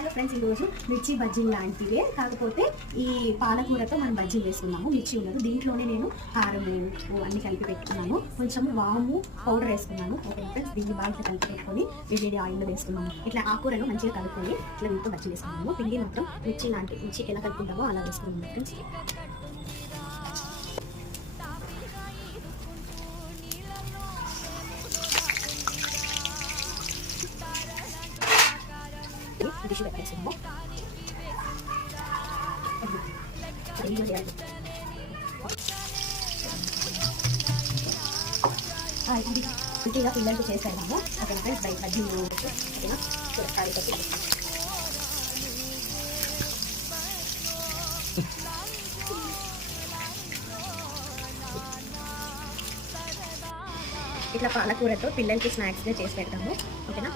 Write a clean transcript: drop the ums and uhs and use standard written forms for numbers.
Hello friends, ఈరోజు మిర్చి బజ్జీలు లాంటివే, కాకపోతే ఈ పాలకూరతో మనం బజ్జీలు వేసుకున్నాము. మిర్చి ఉండదు, దీంట్లోనే నేను కారము ఉప్పు అన్ని కలిపి పెట్టుకున్నాను. కొంచెం వాము పౌడర్ వేసుకున్నాను. ఓకే ఫ్రెండ్స్, దీన్ని బాగా కలిపి పెట్టుకొని వేడి ఆయిల్లో వేసుకున్నాము. ఇట్లా ఆకూరను మంచిగా కలుపుకొని ఇట్లా దీంతో బజ్జీలు వేసుకున్నాము. పిండి మాత్రం మిర్చికి ఎలా కలుపుకుంటామో అలా వేసుకున్నాము ఫ్రెండ్స్. టిష్యూ పెట్టేసాము. ఇది ఇంటిగా పిల్లలకి చేసాము. ఓకేనా ఫ్రెండ్స్, బయట బజ్జీలు ఓకేనా చూడటానికి ఇట్లా పాలకూరతో పిల్లలకి స్నాక్స్గా చేసి పెడతాము. ఓకేనా.